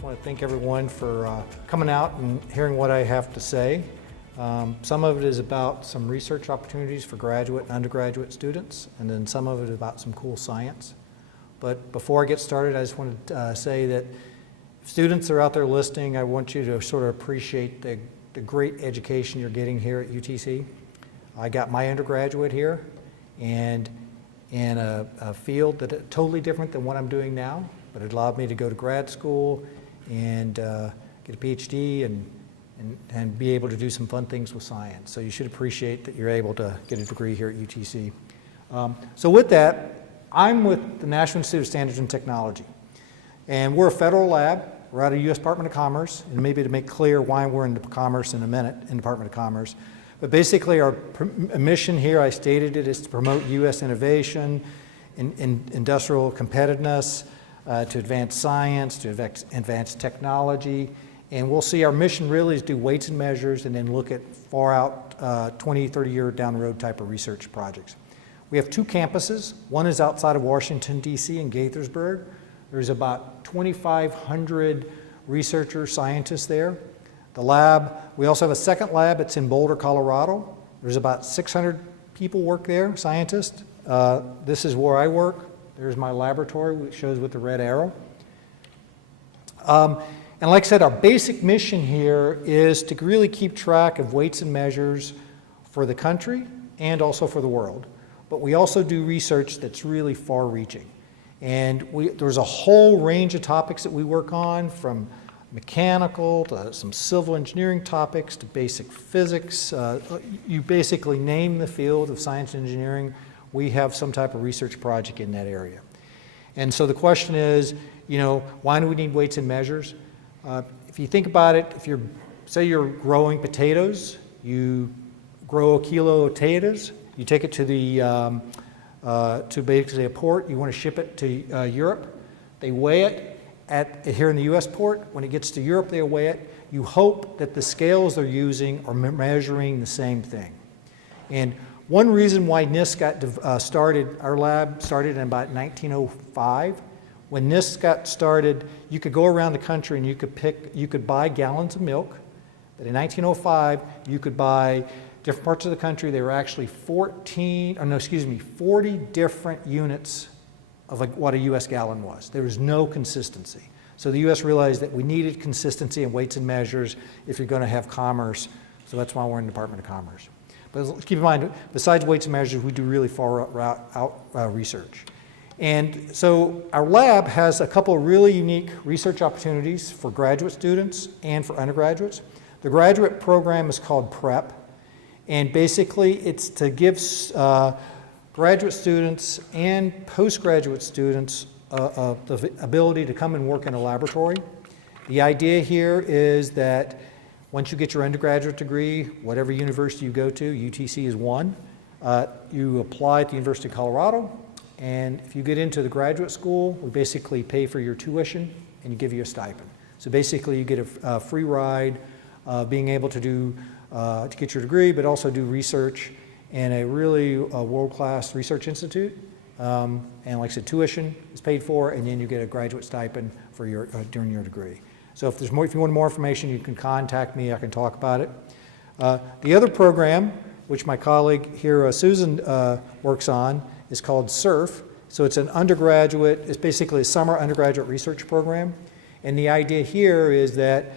just want to thank everyone for coming out and hearing what I have to say. Some of it is about some research opportunities for graduate and undergraduate students, and then some of it is about some cool science. But before I get started, I just want to say that if students are out there listening, I want you to sort of appreciate the great education you're getting here at UTC. I got my undergraduate here, and in a field that is totally different than what I'm doing now, but it allowed me to go to grad school and get a PhD and be able to do some fun things with science. So you should appreciate that you're able to get a degree here at UTC. So with that, I'm with the National Institute of Standards and Technology. And we're a federal lab. We're out of the U.S. Department of Commerce. And maybe to make clear why we're in Commerce in a minute, in the Department of Commerce. But basically our mission here, I stated it, is to promote U.S. innovation, industrial competitiveness, to advance science, to advance technology. And we'll see our mission really is do weights and measures and then look at far out 20, 30 year down the road type of research projects. We have two campuses. One is outside of Washington, D.C. in Gaithersburg. There's about 2,500 researchers, scientists there. The lab, we also have a second lab. It's in Boulder, Colorado. There's about 600 people work there, scientists. This is where I work. There's my laboratory, which shows with the red arrow. And like I said, our basic mission here is to really keep track of weights and measures for the country and also for the world. But we also do research that's really far-reaching. And there's a whole range of topics that we work on, from mechanical to some civil engineering topics to basic physics. You basically name the field of science and engineering, we have some type of research project in that area. And so the question is, why do we need weights and measures? If you think about it, say you're growing potatoes, you grow a kilo of potatoes, you take it to to basically a port, you want to ship it to Europe, they weigh it here in the US port. When it gets to Europe, they weigh it. You hope that the scales they're using are measuring the same thing. And one reason why NIST got started, our lab started in about 1905. When NIST got started, you could go around the country and you could buy gallons of milk. But in 1905, you could buy different parts of the country. There were actually 40 different units of what a US gallon was. There was no consistency. So the US realized that we needed consistency in weights and measures if you're going to have commerce. So that's why we're in the Department of Commerce. But keep in mind, besides weights and measures, we do really far out research. And so our lab has a couple of really unique research opportunities for graduate students and for undergraduates. The graduate program is called PREP. And basically, it's to give graduate students and postgraduate students the ability to come and work in a laboratory. The idea here is that once you get your undergraduate degree, whatever university you go to, UTC is one, you apply at the University of Colorado, and if you get into the graduate school, we basically pay for your tuition and give you a stipend. So basically, you get a free ride, being able to get your degree, but also do research in a really world-class research institute. And like I said, tuition is paid for, and then you get a graduate stipend for during your degree. So if you want more information, you can contact me. I can talk about it. The other program, which my colleague here, Susan, works on, is called SURF. So it's an undergraduate, it's basically a summer undergraduate research program. And the idea here is that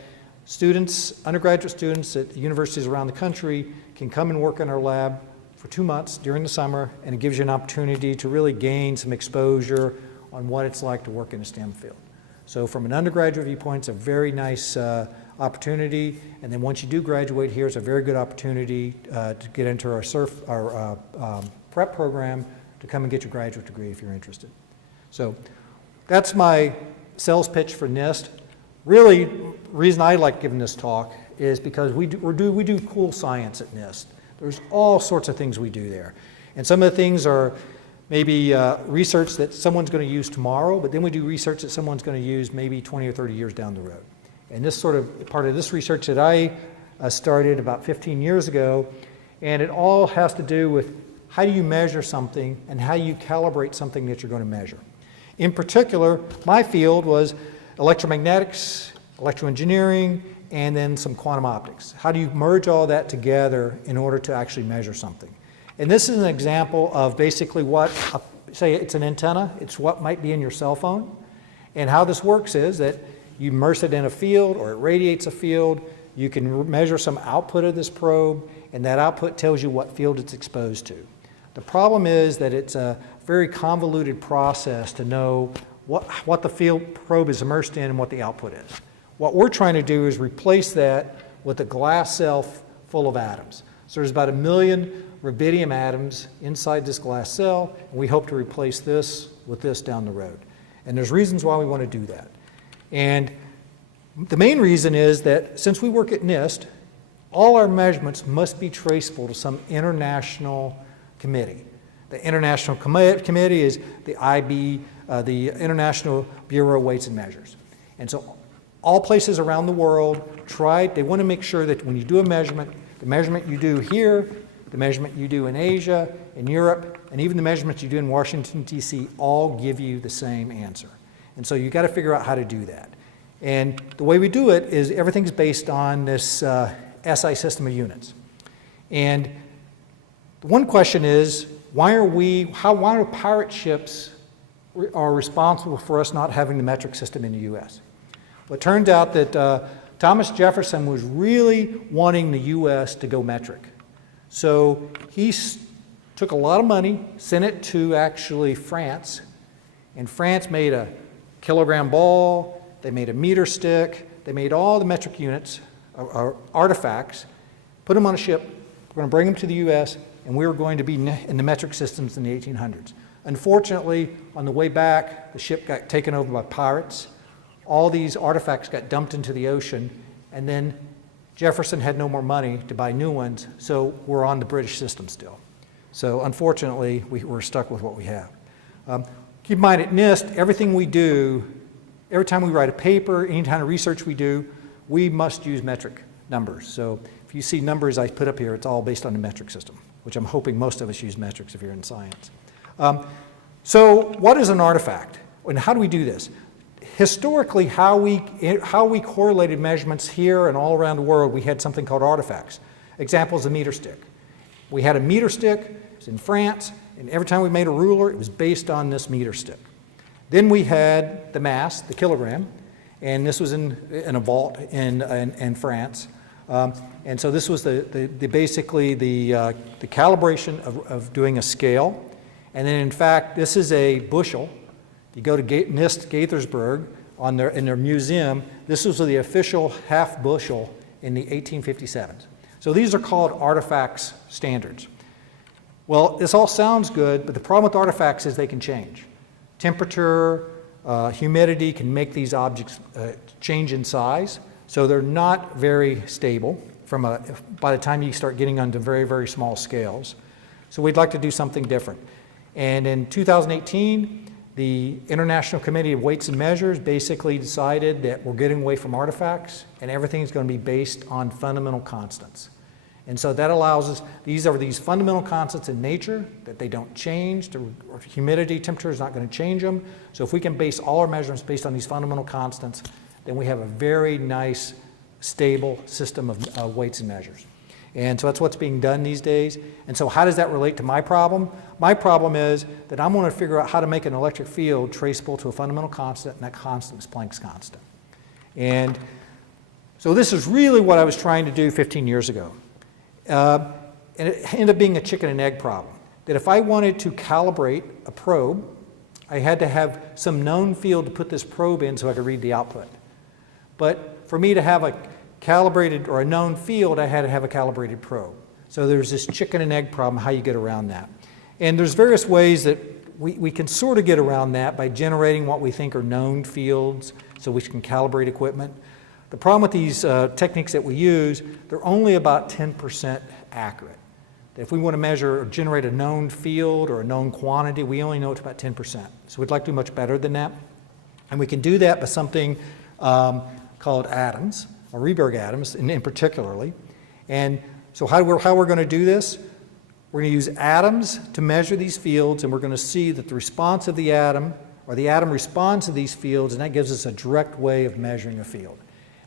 undergraduate students at universities around the country can come and work in our lab for 2 months during the summer, and it gives you an opportunity to really gain some exposure on what it's like to work in a STEM field. So from an undergraduate viewpoint, it's a very nice opportunity, and then once you do graduate here, it's a very good opportunity to get into our prep program to come and get your graduate degree if you're interested. So that's my sales pitch for NIST. Really, the reason I like giving this talk is because we do cool science at NIST. There's all sorts of things we do there. And some of the things are maybe research that someone's going to use tomorrow, but then we do research that someone's going to use maybe 20 or 30 years down the road. And this sort of part of this research that I started about 15 years ago, and it all has to do with how do you measure something and how you calibrate something that you're going to measure. In particular, my field was electromagnetics, electroengineering, and then some quantum optics. How do you merge all that together in order to actually measure something? And this is an example of basically what, say it's an antenna, it's what might be in your cell phone. And how this works is that you immerse it in a field or it radiates a field, you can measure some output of this probe, and that output tells you what field it's exposed to. The problem is that it's a very convoluted process to know what the field probe is immersed in and what the output is. What we're trying to do is replace that with a glass cell full of atoms. So there's about 1 million rubidium atoms inside this glass cell, and we hope to replace this with this down the road. And there's reasons why we want to do that. And the main reason is that since we work at NIST, all our measurements must be traceable to some international committee. The international committee is the IB, the International Bureau of Weights and Measures. And so all places around the world they want to make sure that when you do a measurement, the measurement you do here, the measurement you do in Asia, in Europe, and even the measurements you do in Washington, D.C. all give you the same answer. And so you've got to figure out how to do that. And the way we do it is everything's based on this SI system of units. And the one question is, why do pirate ships are responsible for us not having the metric system in the U.S.? Well, it turns out that Thomas Jefferson was really wanting the U.S. to go metric. So he took a lot of money, sent it to actually France, and France made a kilogram ball, they made a meter stick, they made all the metric units, or artifacts, put them on a ship, we're going to bring them to the U.S., and we were going to be in the metric systems in the 1800s. Unfortunately, on the way back, the ship got taken over by pirates. All these artifacts got dumped into the ocean, and then Jefferson had no more money to buy new ones, so we're on the British system still. So unfortunately, we're stuck with what we have. Keep in mind at NIST, everything we do, every time we write a paper, any kind of research we do, we must use metric numbers. So if you see numbers I put up here, it's all based on the metric system, which I'm hoping most of us use metrics if you're in science. So what is an artifact? And how do we do this? Historically, how we correlated measurements here and all around the world, we had something called artifacts. Examples, a meter stick. We had a meter stick, it was in France, and every time we made a ruler, it was based on this meter stick. Then we had the mass, the kilogram, and this was in a vault in France. And so this was basically the calibration of doing a scale. And then in fact, this is a bushel. You go to NIST Gaithersburg in their museum, this was the official half bushel in the 1857s. So these are called artifacts standards. Well, this all sounds good, but the problem with artifacts is they can change. Temperature, humidity can make these objects change in size, so they're not very stable by the time you start getting onto very, very small scales. So we'd like to do something different. And in 2018, the International Committee of Weights and Measures basically decided that we're getting away from artifacts and everything's going to be based on fundamental constants. And so that allows us, these are these fundamental constants in nature that they don't change. Humidity, temperature is not going to change them. So if we can base all our measurements based on these fundamental constants, then we have a very nice, stable system of weights and measures. And so that's what's being done these days. And so how does that relate to my problem? My problem is that I'm going to figure out how to make an electric field traceable to a fundamental constant, and that constant is Planck's constant. And so this is really what I was trying to do 15 years ago. And it ended up being a chicken and egg problem. That if I wanted to calibrate a probe, I had to have some known field to put this probe in so I could read the output. But for me to have a calibrated or a known field, I had to have a calibrated probe. So there's this chicken and egg problem, how you get around that. And there's various ways that we can sort of get around that by generating what we think are known fields so we can calibrate equipment. The problem with these techniques that we use, they're only about 10% accurate. If we want to measure or generate a known field or a known quantity, we only know it's about 10%. So we'd like to do much better than that. And we can do that by something called atoms, or Rydberg atoms in particularly. And so how we're going to do this, we're going to use atoms to measure these fields, and we're going to see that the response of the atom or the atom responds to these fields, and that gives us a direct way of measuring a field.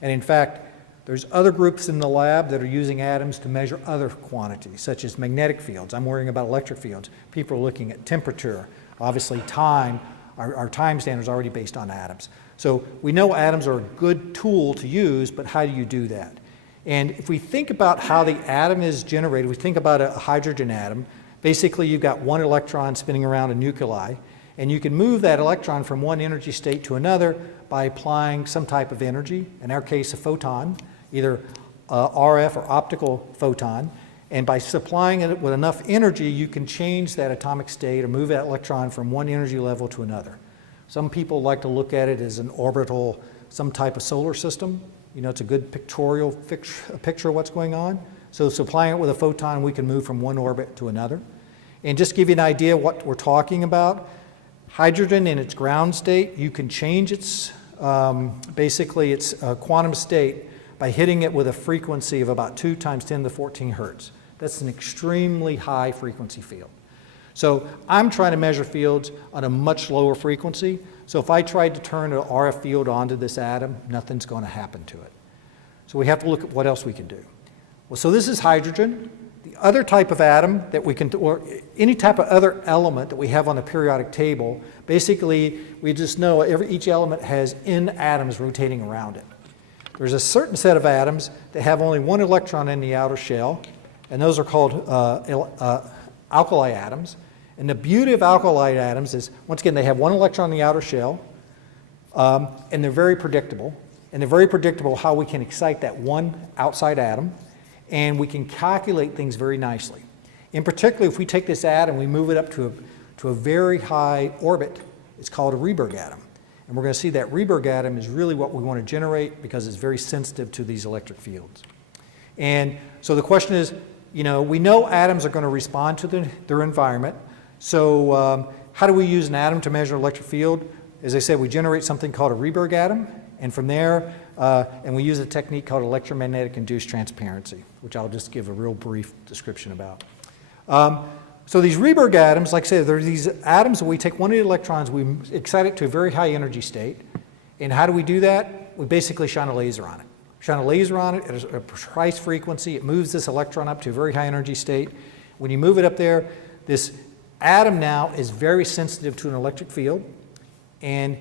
And in fact, there's other groups in the lab that are using atoms to measure other quantities, such as magnetic fields. I'm worrying about electric fields. People are looking at temperature, obviously time. Our time standard is already based on atoms. So we know atoms are a good tool to use, but how do you do that? And if we think about how the atom is generated, we think about a hydrogen atom. Basically, you've got one electron spinning around a nuclei, and you can move that electron from one energy state to another by applying some type of energy, in our case a photon, either RF or optical photon, and by supplying it with enough energy, you can change that atomic state or move that electron from one energy level to another. Some people like to look at it as an orbital, some type of solar system. You know, it's a good pictorial picture of what's going on. So supplying it with a photon, we can move from one orbit to another. And just to give you an idea of what we're talking about, hydrogen in its ground state, you can change its, basically its quantum state by hitting it with a frequency of about 2 × 10 to the 14 hertz. That's an extremely high frequency field. So I'm trying to measure fields on a much lower frequency. So if I tried to turn an RF field onto this atom, nothing's going to happen to it. So we have to look at what else we can do. Well, so this is hydrogen. The other type of atom that we can, or any type of other element that we have on the periodic table, basically we just know each element has N atoms rotating around it. There's a certain set of atoms that have only one electron in the outer shell, and those are called alkali atoms. And the beauty of alkali atoms is, once again, they have one electron in the outer shell, and they're very predictable. And they're very predictable how we can excite that one outside atom, and we can calculate things very nicely. In particular, if we take this atom, we move it up to a very high orbit, it's called a Rydberg atom. And we're going to see that Rydberg atom is really what we want to generate because it's very sensitive to these electric fields. And so the question is, you know, we know atoms are going to respond to their environment. So how do we use an atom to measure an electric field? As I said, we generate something called a Rydberg atom. And from there, and we use a technique called electromagnetic induced transparency, which I'll just give a real brief description about. So these Rydberg atoms, like I said, they're these atoms that we take one of the electrons, we excite it to a very high energy state. And how do we do that? We basically shine a laser on it. Shine a laser on it at a precise frequency. It moves this electron up to a very high energy state. When you move it up there, this atom now is very sensitive to an electric field. And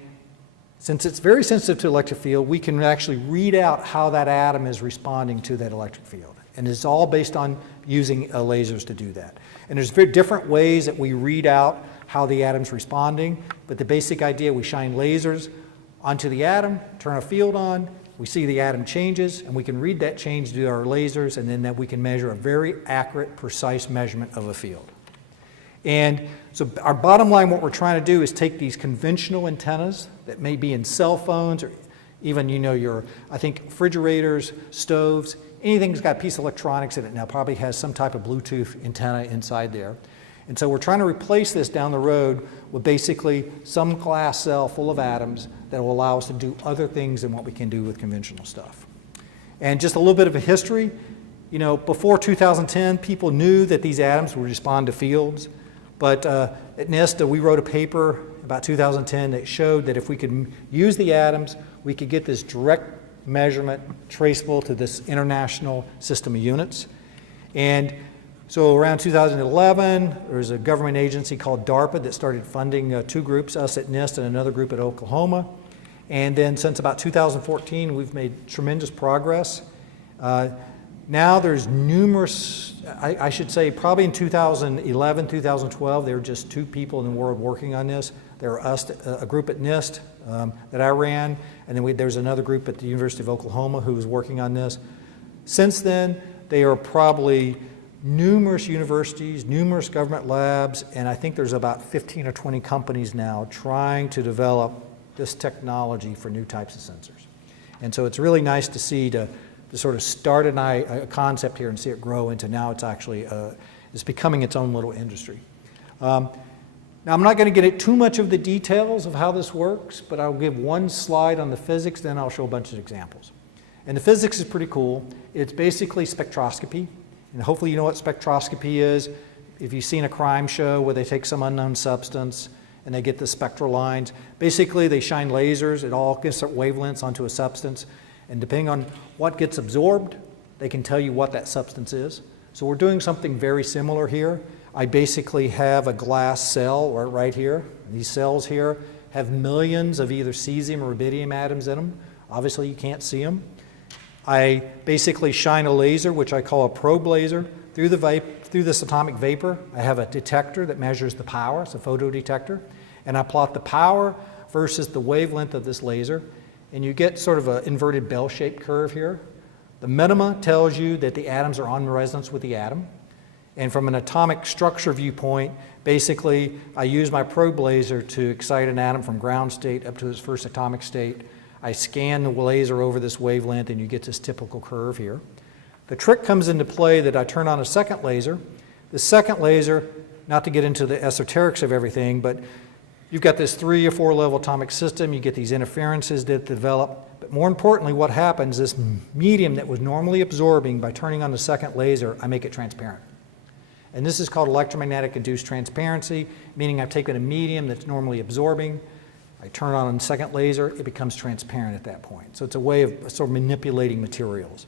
since it's very sensitive to electric field, we can actually read out how that atom is responding to that electric field. And it's all based on using lasers to do that. And there's very different ways that we read out how the atom's responding, but the basic idea, we shine lasers onto the atom, turn a field on, we see the atom changes, and we can read that change to our lasers, and then that we can measure a very accurate, precise measurement of a field. And so our bottom line, what we're trying to do is take these conventional antennas that may be in cell phones or even, you know, your, I think, refrigerators, stoves, anything that's got a piece of electronics in it now probably has some type of Bluetooth antenna inside there. And so we're trying to replace this down the road with basically some glass cell full of atoms that will allow us to do other things than what we can do with conventional stuff. And just a little bit of a history, you know, before 2010, people knew that these atoms would respond to fields. But at NIST, we wrote a paper about 2010 that showed that if we could use the atoms, we could get this direct measurement traceable to this international system of units. And so around 2011, there was a government agency called DARPA that started funding 2 groups, us at NIST and another group at Oklahoma. And then since about 2014, we've made tremendous progress. Now there's numerous, I should say probably in 2011, 2012, there were just 2 people in the world working on this. There were us, a group at NIST that I ran, and then there's another group at the University of Oklahoma who was working on this. Since then, there are probably numerous universities, numerous government labs, and I think there's about 15 or 20 companies now trying to develop this technology for new types of sensors. And so it's really nice to see to sort of start a concept here and see it grow into now it's actually it's becoming its own little industry. Now I'm not going to get into too much of the details of how this works, but I'll give one slide on the physics, then I'll show a bunch of examples. And the physics is pretty cool. It's basically spectroscopy, and hopefully you know what spectroscopy is. If you've seen a crime show where they take some unknown substance and they get the spectral lines. Basically, they shine lasers at all different wavelengths onto a substance, and depending on what gets absorbed, they can tell you what that substance is. So we're doing something very similar here. I basically have a glass cell right here. These cells here have millions of either cesium or rubidium atoms in them. Obviously, you can't see them. I basically shine a laser, which I call a probe laser, through this atomic vapor. I have a detector that measures the power. It's a photodetector. And I plot the power versus the wavelength of this laser. And you get sort of an inverted bell-shaped curve here. The minima tells you that the atoms are on resonance with the atom. And from an atomic structure viewpoint, basically, I use my probe laser to excite an atom from ground state up to its first atomic state. I scan the laser over this wavelength, and you get this typical curve here. The trick comes into play that I turn on a second laser. The second laser, not to get into the esoterics of everything, but you've got this 3 or 4 level atomic system. You get these interferences that develop. But more importantly, what happens, this medium that was normally absorbing, by turning on the second laser, I make it transparent. And this is called electromagnetic induced transparency, meaning I've taken a medium that's normally absorbing, I turn on a second laser, it becomes transparent at that point. So it's a way of sort of manipulating materials.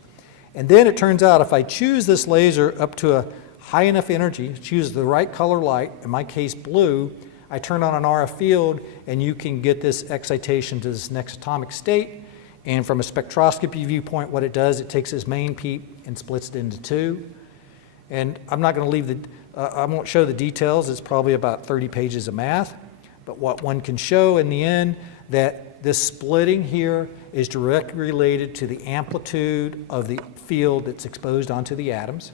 And then it turns out if I choose this laser up to a high enough energy, choose the right color light, in my case blue, I turn on an RF field, and you can get this excitation to this next atomic state. And from a spectroscopy viewpoint, what it does, it takes this main peak and splits it into 2. And I'm not going to leave I won't show the details. It's probably about 30 pages of math. But what one can show in the end, that this splitting here is directly related to the amplitude of the field that's exposed onto the atoms,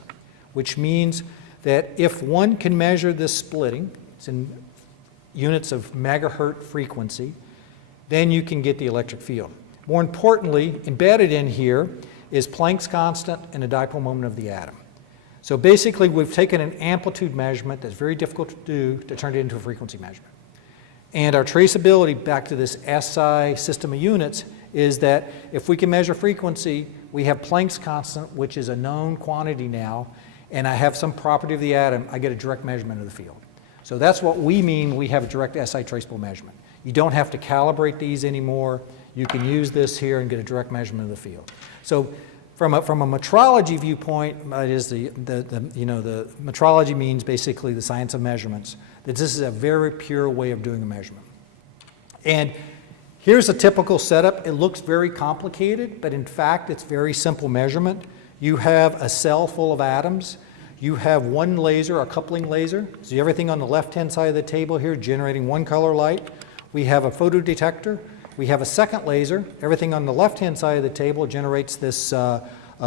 which means that if one can measure this splitting, it's in units of megahertz frequency, then you can get the electric field. More importantly, embedded in here is Planck's constant and the dipole moment of the atom. So basically, we've taken an amplitude measurement that's very difficult to do to turn it into a frequency measurement. And our traceability back to this SI system of units is that if we can measure frequency, we have Planck's constant, which is a known quantity now, and I have some property of the atom, I get a direct measurement of the field. So that's what we mean we have a direct SI traceable measurement. You don't have to calibrate these anymore. You can use this here and get a direct measurement of the field. So from a metrology viewpoint, it is the metrology means basically the science of measurements, that this is a very pure way of doing a measurement. And here's a typical setup. It looks very complicated, but in fact, it's very simple measurement. You have a cell full of atoms. You have one laser, a coupling laser. So everything on the left-hand side of the table here generating one color light. We have a photodetector. We have a second laser. Everything on the left-hand side of the table generates this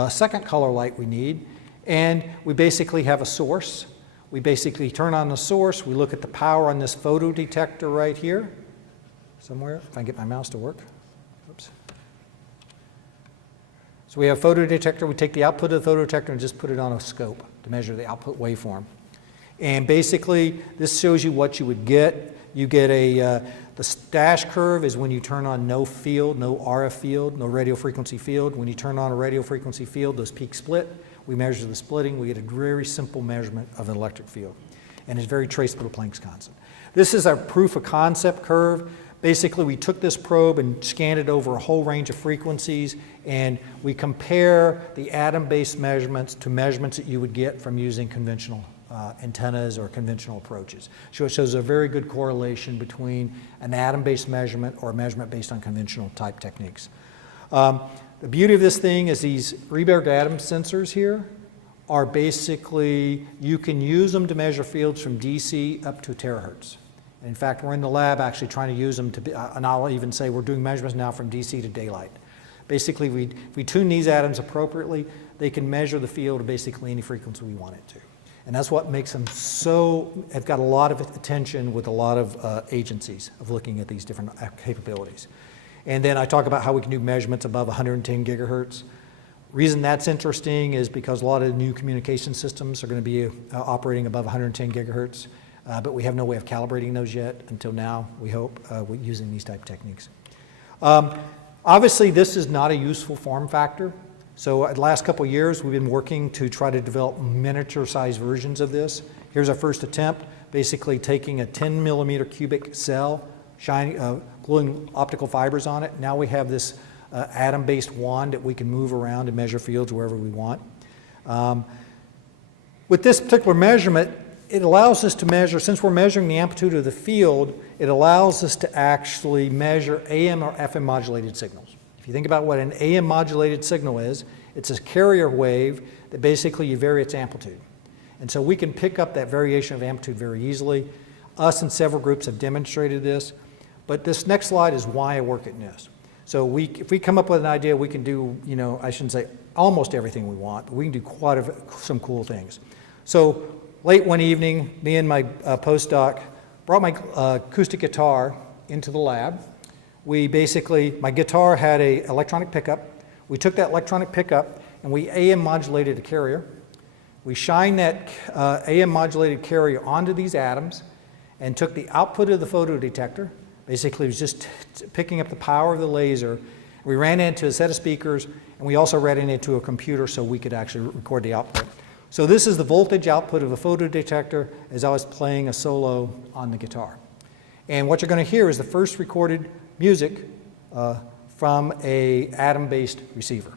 second color light we need. And we basically have a source. We basically turn on the source. We look at the power on this photodetector right here. Somewhere, if I can get my mouse to work. Oops. So we have a photodetector. We take the output of the photodetector and just put it on a scope to measure the output waveform. And basically, this shows you what you would get. You get the dash curve is when you turn on no field, no RF field, no radio frequency field. When you turn on a radio frequency field, those peaks split. We measure the splitting. We get a very simple measurement of an electric field. And it's very traceable to Planck's constant. This is our proof of concept curve. Basically, we took this probe and scanned it over a whole range of frequencies, and we compare the atom-based measurements to measurements that you would get from using conventional antennas or conventional approaches. So it shows a very good correlation between an atom-based measurement or a measurement based on conventional type techniques. The beauty of this thing is these Rydberg atom sensors here are basically, you can use them to measure fields from DC up to terahertz. In fact, we're in the lab actually trying to use them to, and I'll even say we're doing measurements now from DC to daylight. Basically, if we tune these atoms appropriately, they can measure the field of basically any frequency we want it to. And that's what makes them have got a lot of attention with a lot of agencies of looking at these different capabilities. And then I talk about how we can do measurements above 110 gigahertz. Reason that's interesting is because a lot of the new communication systems are going to be operating above 110 gigahertz. But we have no way of calibrating those yet until now, we hope, using these type of techniques. Obviously, this is not a useful form factor. So the last couple of years, we've been working to try to develop miniature-sized versions of this. Here's our first attempt. basically taking a 10 millimeter cubic cell, gluing optical fibers on it. Now we have this atom-based wand that we can move around and measure fields wherever we want. With this particular measurement, it allows us to measure, since we're measuring the amplitude of the field, it allows us to actually measure AM or FM modulated signals. If you think about what an AM modulated signal is, it's a carrier wave that basically you vary its amplitude. And so we can pick up that variation of amplitude very easily. Us and several groups have demonstrated this. But this next slide is why I work at NIST. So if we come up with an idea, we can do, I shouldn't say almost everything we want, but we can do quite some cool things. So late one evening, me and my postdoc brought my acoustic guitar into the lab. My guitar had an electronic pickup. We took that electronic pickup and we AM modulated a carrier. We shined that AM modulated carrier onto these atoms and took the output of the photodetector. Basically, it was just picking up the power of the laser. We ran it into a set of speakers, and we also ran it into a computer so we could actually record the output. So this is the voltage output of a photodetector as I was playing a solo on the guitar. And what you're going to hear is the first recorded music from an atom-based receiver.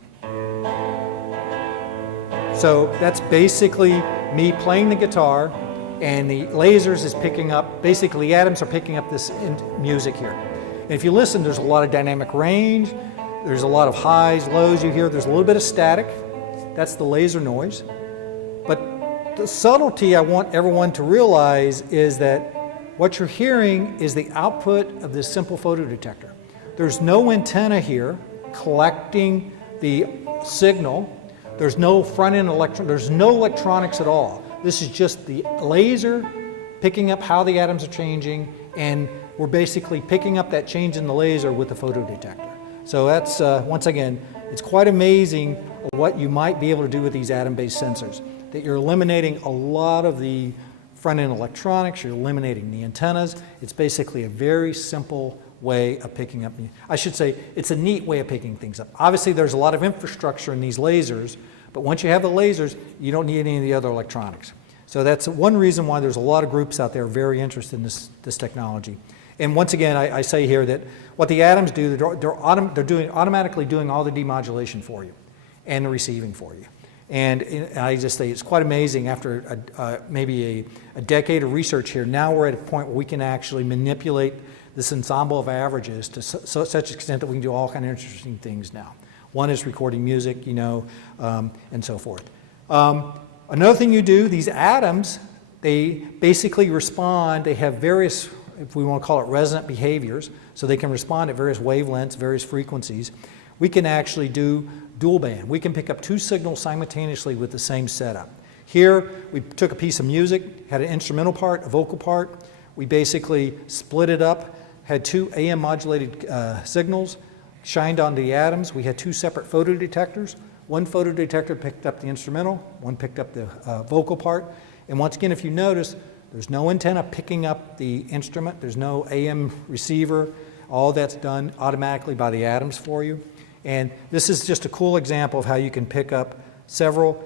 So that's basically me playing the guitar, and the lasers is picking up, basically the atoms are picking up this music here. And if you listen, there's a lot of dynamic range, there's a lot of highs, lows you hear, there's a little bit of static. That's the laser noise. But the subtlety I want everyone to realize is that what you're hearing is the output of this simple photodetector. There's no antenna here collecting the signal. There's no front-end there's no electronics at all. This is just the laser picking up how the atoms are changing, and we're basically picking up that change in the laser with the photodetector. So that's, once again, it's quite amazing what you might be able to do with these atom-based sensors. That you're eliminating a lot of the front-end electronics, you're eliminating the antennas. It's basically a very simple way of picking up, I should say, it's a neat way of picking things up. Obviously, there's a lot of infrastructure in these lasers, but once you have the lasers, you don't need any of the other electronics. So that's one reason why there's a lot of groups out there very interested in this technology. And once again, I say here that what the atoms do, they're automatically doing all the demodulation for you and the receiving for you. And I just say it's quite amazing after maybe a decade of research here, now we're at a point where we can actually manipulate this ensemble of averages to such an extent that we can do all kinds of interesting things now. One is recording music, and so forth. Another thing you do, these atoms, they basically respond, they have various, if we want to call it resonant behaviors, so they can respond at various wavelengths, various frequencies. We can actually do dual band. We can pick up two signals simultaneously with the same setup. Here, we took a piece of music, had an instrumental part, a vocal part. We basically split it up, had two AM modulated signals, shined onto the atoms. We had two separate photodetectors. One photodetector picked up the instrumental, one picked up the vocal part. And once again, if you notice, there's no antenna picking up the instrument. There's no AM receiver. All that's done automatically by the atoms for you. And this is just a cool example of how you can pick up several.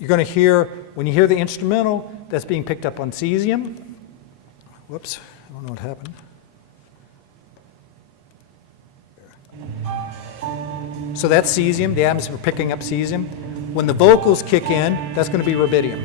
You're going to hear, when you hear the instrumental, that's being picked up on cesium. Whoops, I don't know what happened. So that's cesium, the atoms are picking up cesium. When the vocals kick in, that's going to be rubidium.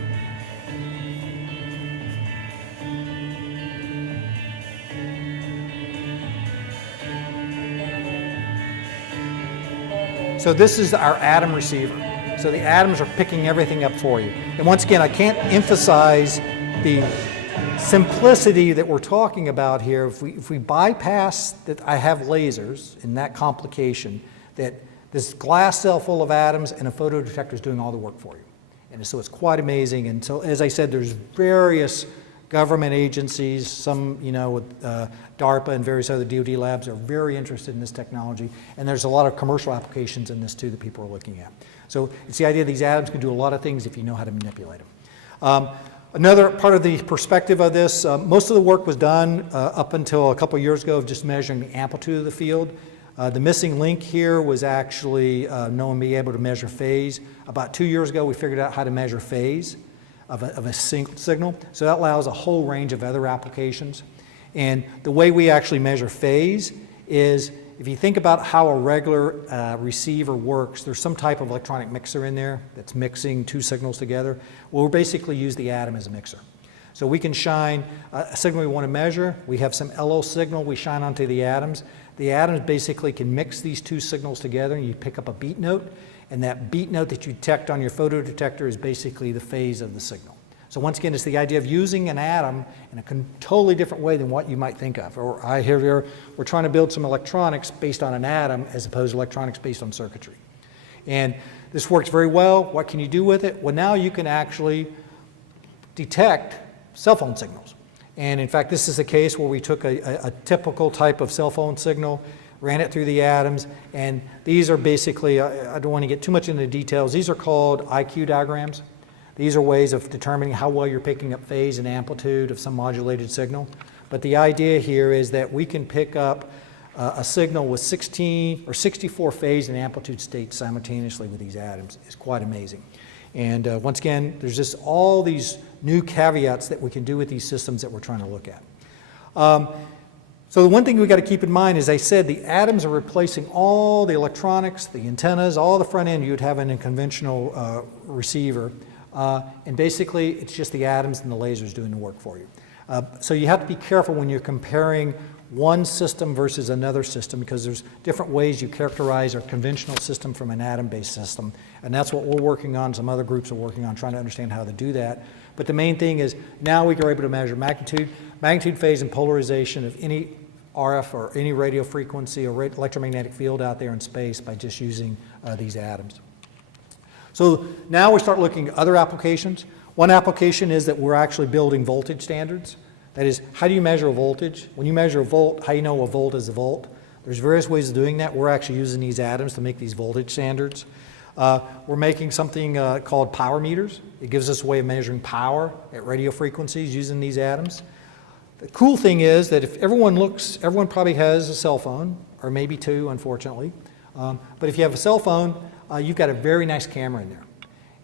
So this is our atom receiver. So the atoms are picking everything up for you. And once again, I can't emphasize the simplicity that we're talking about here. If we bypass that I have lasers in that complication, that this glass cell full of atoms and a photodetector is doing all the work for you. And so it's quite amazing. And so, as I said, there's various government agencies, some, with DARPA and various other DoD labs are very interested in this technology. And there's a lot of commercial applications in this too that people are looking at. So it's the idea these atoms can do a lot of things if you know how to manipulate them. Another part of the perspective of this, most of the work was done up until a couple of years ago of just measuring the amplitude of the field. The missing link here was actually being able to measure phase. About 2 years ago, we figured out how to measure phase. of a signal. So that allows a whole range of other applications. And the way we actually measure phase is, if you think about how a regular receiver works, there's some type of electronic mixer in there that's mixing two signals together. Well, we basically use the atom as a mixer. So we can shine a signal we want to measure. We have some LO signal we shine onto the atoms. The atoms basically can mix these two signals together, and you pick up a beat note. And that beat note that you detect on your photodetector is basically the phase of the signal. So once again, it's the idea of using an atom in a totally different way than what you might think of. Or I hear here, we're trying to build some electronics based on an atom as opposed to electronics based on circuitry. And this works very well. What can you do with it? Well, now you can actually detect cell phone signals. And in fact, this is a case where we took a typical type of cell phone signal, ran it through the atoms, and these are basically, I don't want to get too much into the details, these are called IQ diagrams. These are ways of determining how well you're picking up phase and amplitude of some modulated signal. But the idea here is that we can pick up a signal with 16 or 64 phase and amplitude states simultaneously with these atoms. It's quite amazing. And once again, there's just all these new caveats that we can do with these systems that we're trying to look at. So the one thing we got to keep in mind, as I said, the atoms are replacing all the electronics, the antennas, all the front end you'd have in a conventional receiver. And basically, it's just the atoms and the lasers doing the work for you. So you have to be careful when you're comparing one system versus another system, because there's different ways you characterize a conventional system from an atom-based system. And that's what we're working on. Some other groups are working on trying to understand how to do that. But the main thing is now we are able to measure magnitude, phase, and polarization of any RF or any radio frequency or electromagnetic field out there in space by just using these atoms. So now we start looking at other applications. One application is that we're actually building voltage standards. That is, how do you measure a voltage? When you measure a volt, how do you know a volt is a volt? There's various ways of doing that. We're actually using these atoms to make these voltage standards. We're making something called power meters. It gives us a way of measuring power at radio frequencies using these atoms. The cool thing is that if everyone probably has a cell phone, or maybe two, unfortunately. But if you have a cell phone, you've got a very nice camera in there.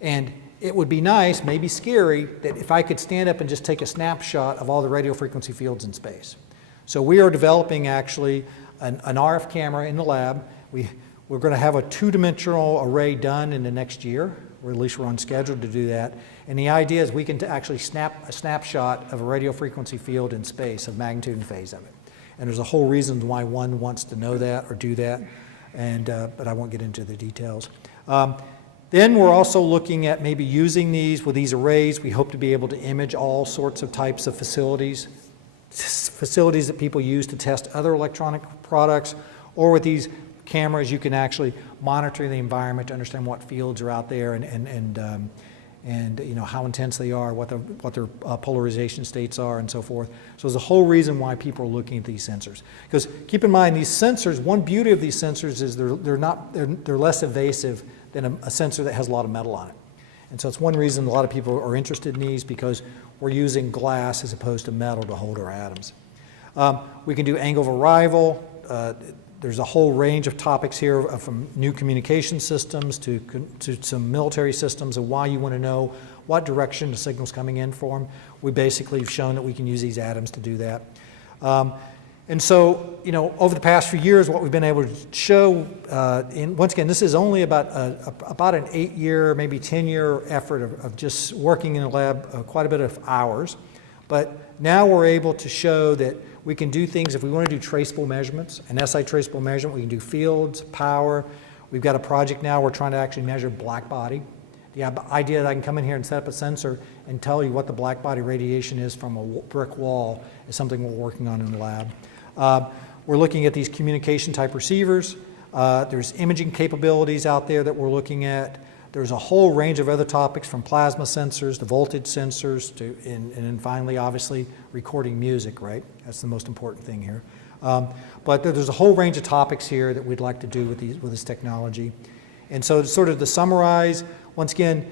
And it would be nice, maybe scary, that if I could stand up and just take a snapshot of all the radio frequency fields in space. So we are developing actually an RF camera in the lab. We're going to have a two-dimensional array done in the next year, or at least we're on schedule to do that. And the idea is we can actually snap a snapshot of a radio frequency field in space, of magnitude and phase of it. And there's a whole reason why one wants to know that or do that, and but I won't get into the details. Then we're also looking at maybe using these with these arrays. We hope to be able to image all sorts of types of facilities that people use to test other electronic products, or with these cameras you can actually monitor the environment to understand what fields are out there and you know how intense they are, what their polarization states are, and so forth. So there's a whole reason why people are looking at these sensors. Because keep in mind, these sensors, one beauty of these sensors is they're less evasive than a sensor that has a lot of metal on it. And so it's one reason a lot of people are interested in these, because we're using glass as opposed to metal to hold our atoms. We can do angle of arrival. There's a whole range of topics here, from new communication systems to some military systems, and why you want to know what direction the signal's coming in from. We basically have shown that we can use these atoms to do that. And so, you know, over the past few years, what we've been able to show, once again, this is only about an 8-year, maybe 10-year effort of just working in the lab, quite a bit of hours. But now we're able to show that we can do things. If we want to do traceable measurements, an SI traceable measurement, we can do fields, power. We've got a project now we're trying to actually measure black body. The idea that I can come in here and set up a sensor and tell you what the black body radiation is from a brick wall is something we're working on in the lab. We're looking at these communication type receivers. There's imaging capabilities out there that we're looking at. There's a whole range of other topics, from plasma sensors to voltage sensors to, and then finally, obviously, recording music, right? That's the most important thing here. But there's a whole range of topics here that we'd like to do with this technology. And so sort of to summarize, once again,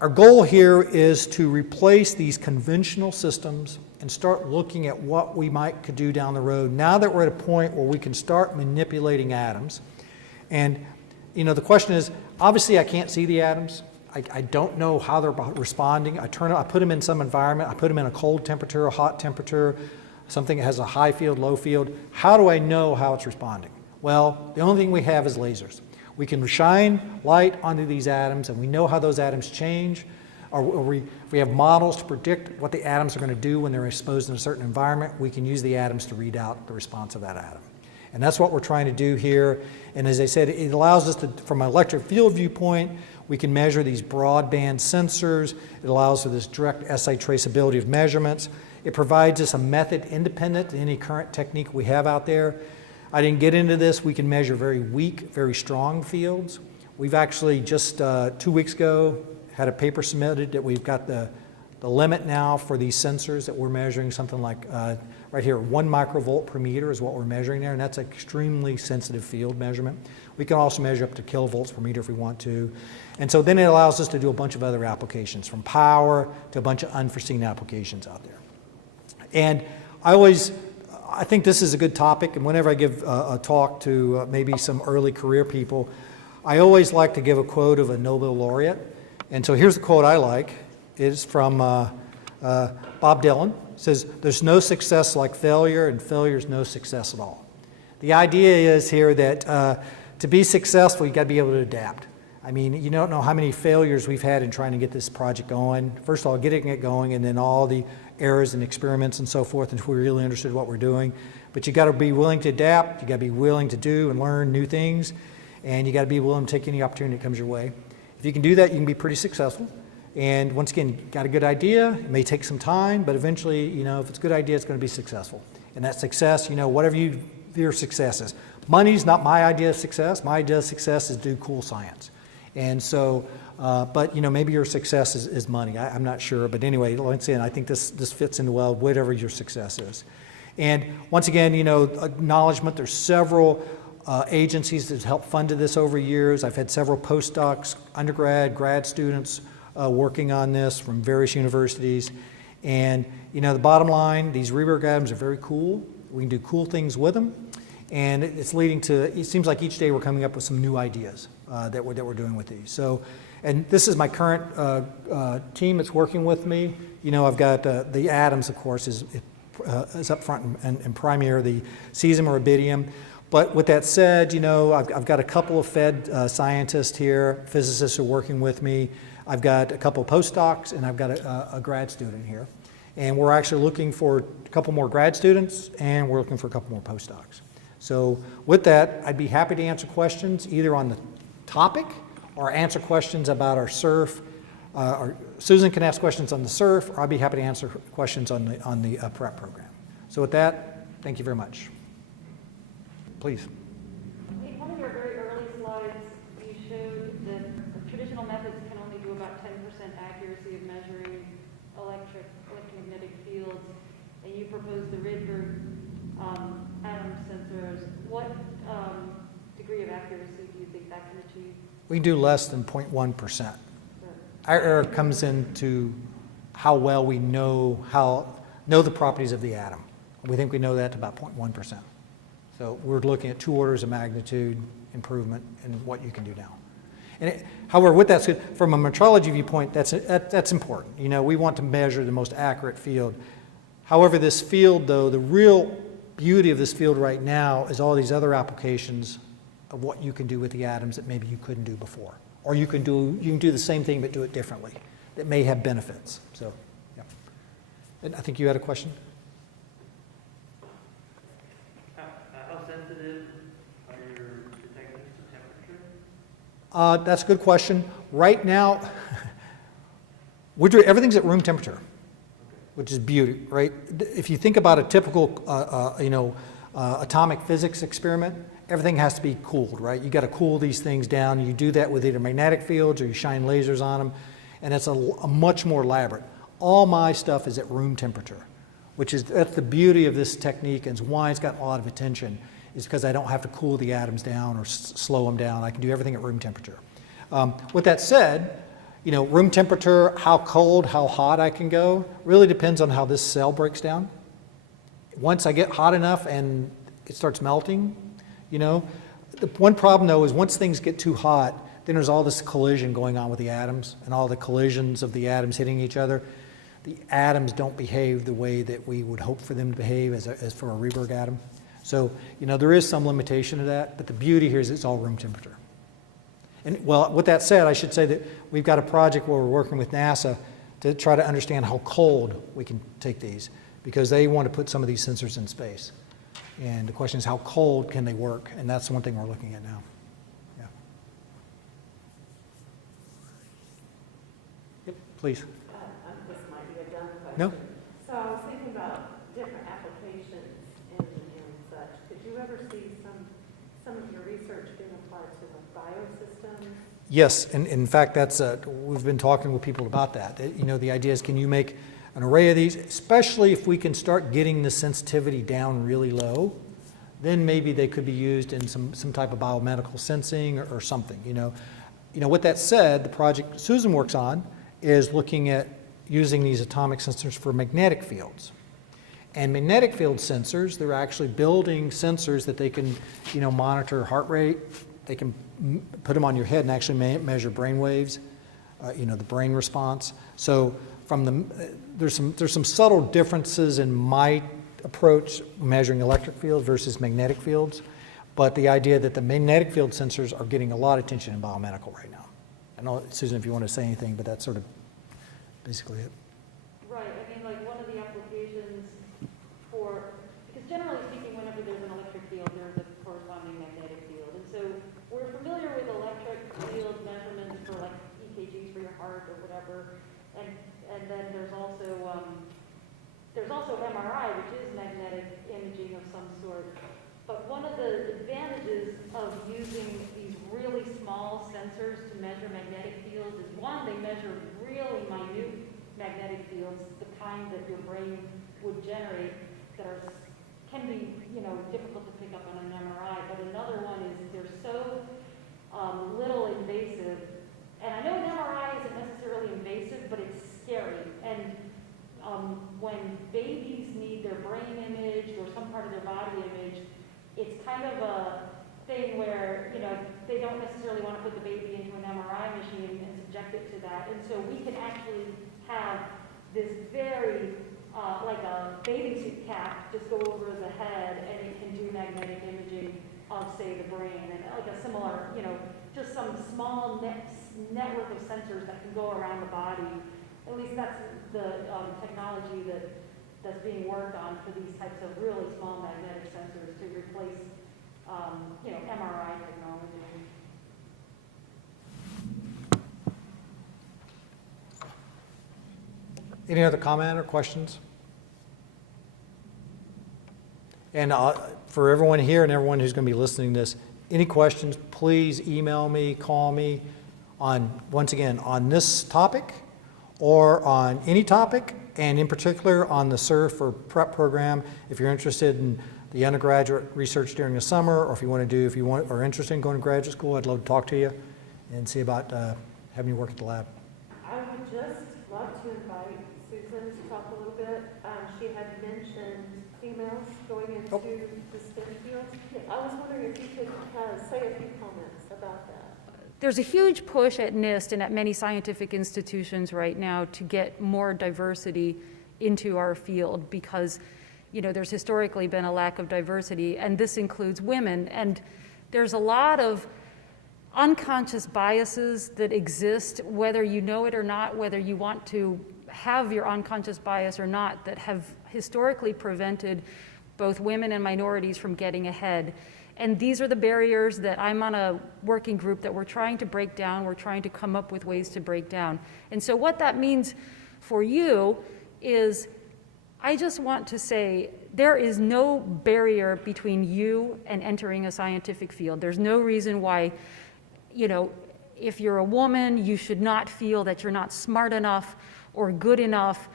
our goal here is to replace these conventional systems and start looking at what we could do down the road, now that we're at a point where we can start manipulating atoms. And you know, the question is, obviously I can't see the atoms. I don't know how they're responding. I put them in some environment. I put them in a cold temperature, a hot temperature, something that has a high field, low field. How do I know how it's responding? Well, the only thing we have is lasers. We can shine light onto these atoms, and we know how those atoms change. If we have models to predict what the atoms are going to do when they're exposed in a certain environment, we can use the atoms to read out the response of that atom. And that's what we're trying to do here. And as I said, it allows us to, from an electric field viewpoint, we can measure these broadband sensors. It allows for this direct SI traceability of measurements. It provides us a method independent to any current technique we have out there. I didn't get into this. We can measure very weak, very strong fields. We've actually just 2 weeks ago had a paper submitted that we've got the limit now for these sensors that we're measuring, something like right here, 1 microvolt per meter is what we're measuring there, and that's an extremely sensitive field measurement. We can also measure up to kilovolts per meter if we want to. And so then it allows us to do a bunch of other applications, from power to a bunch of unforeseen applications out there. And I think this is a good topic, and whenever I give a talk to maybe some early career people, I always like to give a quote of a Nobel laureate. And so here's the quote I like. It's from Bob Dylan. It says, "There's no success like failure, and failure is no success at all." The idea is here that to be successful, you've got to be able to adapt. I mean, you don't know how many failures we've had in trying to get this project going. First of all, getting it going, and then all the errors and experiments and so forth until we really understood what we're doing. But you got to be willing to adapt. You got to be willing to do and learn new things, and you got to be willing to take any opportunity that comes your way. If you can do that, you can be pretty successful. And once again, you got a good idea. It may take some time, but eventually, if it's a good idea, it's going to be successful. And that success, whatever your success is. Money's not my idea of success. My idea of success is do cool science. And so, but maybe your success is money. I'm not sure, but anyway, once again, I think this fits into well whatever your success is. And once again, acknowledgement. There's several agencies that help funded this over years. I've had several postdocs, undergrad, grad students working on this from various universities. And the bottom line, these Rydberg atoms are very cool. We can do cool things with them. And it's leading to, it seems like each day we're coming up with some new ideas that we're doing with these. So, and this is my current team that's working with me. I've got the atoms, of course, is up front and primary, the cesium or rubidium. But with that said, I've got a couple of Fed scientists here, physicists who are working with me. I've got a couple of postdocs, and I've got a grad student here. And we're actually looking for a couple more grad students, and we're looking for a couple more postdocs. So with that, I'd be happy to answer questions either on the topic or answer questions about our SURF. Or Susan can ask questions on the SURF, or I'll be happy to answer questions on the prep program. So with that, thank you very much. Please. In one of your very early slides, you showed that traditional methods can only do about 10% accuracy of measuring electromagnetic fields, and you proposed the Rydberg atom sensors. What degree of accuracy do you think that can achieve? We do less than 0.1%. Our error comes into how well we know the properties of the atom. We think we know that to about 0.1%. So we're looking at 2 orders of magnitude improvement in what you can do now. And however, with that said, from a metrology viewpoint, that's important. We want to measure the most accurate field. However, this field, though, the real beauty of this field right now is all these other applications of what you can do with the atoms that maybe you couldn't do before. Or you can do the same thing but do it differently. That may have benefits. So, yeah. And I think you had a question? How sensitive are your detectors to temperature? That's a good question. Right now, everything's at room temperature, which is beauty, right? If you think about a typical, atomic physics experiment, everything has to be cooled, right? You got to cool these things down. You do that with either magnetic fields or you shine lasers on them, and it's a much more elaborate. All my stuff is at room temperature, that's the beauty of this technique, and why it's got a lot of attention, is because I don't have to cool the atoms down or slow them down. I can do everything at room temperature. With that said, room temperature, how cold, how hot I can go, really depends on how this cell breaks down. Once I get hot enough and it starts melting, the one problem though is once things get too hot, then there's all this collision going on with the atoms and all the collisions of the atoms hitting each other. The atoms don't behave the way that we would hope for them to behave as for a Rydberg atom. So, there is some limitation to that, but the beauty here is it's all room temperature. And well, with that said, I should say that we've got a project where we're working with NASA to try to understand how cold we can take these, because they want to put some of these sensors in space. And the question is, how cold can they work? And that's one thing we're looking at now. Yeah. Yep, please. This might be a dumb question. No. So I was thinking about different applications and such. Could you ever see some of your research being applied to the biosystems? Yes, and in fact, that's we've been talking with people about that. The idea is, can you make an array of these, especially if we can start getting the sensitivity down really low, then maybe they could be used in some type of biomedical sensing or something. With that said, the project Susan works on is looking at using these atomic sensors for magnetic fields. And magnetic field sensors, they're actually building sensors that they can, monitor heart rate. They can put them on your head and actually measure brain waves, the brain response. So there's some subtle differences in my approach measuring electric fields versus magnetic fields, but the idea that the magnetic field sensors are getting a lot of attention in biomedical right now. I know, Susan, if you want to say anything, but that's sort of basically it. Right, like one of the applications because generally speaking, whenever there's an electric field, there's a corresponding magnetic field. And so we're familiar with electric field measurements for like EKGs for your heart or whatever. And then there's also MRI, which is magnetic imaging of some sort. But one of the advantages of using these really small sensors to measure magnetic fields is, one, they measure really minute magnetic fields, the kind that your brain would generate, that can be difficult to pick up on an MRI. But another one is they're so little invasive. And I know an MRI isn't necessarily invasive, but it's scary. And when babies need their brain image or some part of their body image, it's kind of a thing where, they don't necessarily want to put the baby into an MRI machine and subject it to that. And so we can actually have this very, like a bathing suit cap, just go over the head, and it can do magnetic imaging of, say, the brain, and like a similar, just some small network of sensors that can go around the body. At least that's the technology that's being worked on for these types of really small magnetic sensors to replace, MRI technology. Any other comment or questions? And for everyone here and everyone who's going to be listening to this, any questions, please email me, call me once again, on this topic or on any topic, and in particular on the SURF or prep program. If you're interested in the undergraduate research during the summer, or if you are interested in going to graduate school, I'd love to talk to you and see about having you work at the lab. I would just love to invite Susan to talk a little bit. She had mentioned females going into the STEM fields. I was wondering if you could say a few comments about that. There's a huge push at NIST and at many scientific institutions right now to get more diversity into our field because, there's historically been a lack of diversity, and this includes women. And there's a lot of unconscious biases that exist, whether you know it or not, whether you want to have your unconscious bias or not, that have historically prevented both women and minorities from getting ahead. And these are the barriers that I'm on a working group that we're trying to break down. We're trying to come up with ways to break down. And so what that means for you is, I just want to say there is no barrier between you and entering a scientific field. There's no reason why, if you're a woman, you should not feel that you're not smart enough or good enough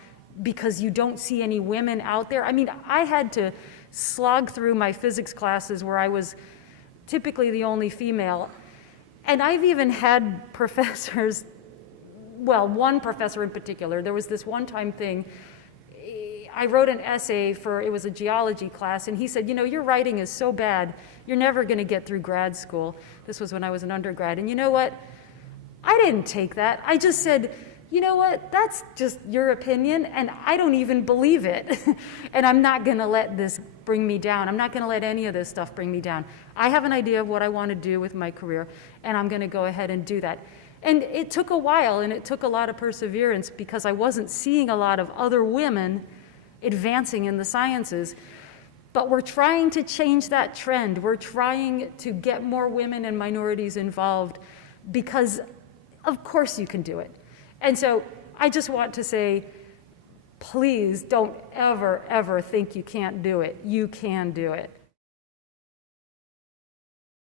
because you don't see any women out there. I had to slog through my physics classes where I was typically the only female. And I've even had professors, one professor in particular, there was this one-time thing, I wrote an essay it was a geology class, and he said, your writing is so bad, you're never going to get through grad school. This was when I was an undergrad. And you know what? I didn't take that. I just said, you know what, that's just your opinion, and I don't even believe it. And I'm not gonna let this bring me down. I'm not gonna let any of this stuff bring me down. I have an idea of what I wanna do with my career, and I'm gonna go ahead and do that. And it took a while, and it took a lot of perseverance, because I wasn't seeing a lot of other women advancing in the sciences. But we're trying to change that trend. We're trying to get more women and minorities involved, because of course you can do it. And so I just want to say, please don't ever, ever think you can't do it. You can do it.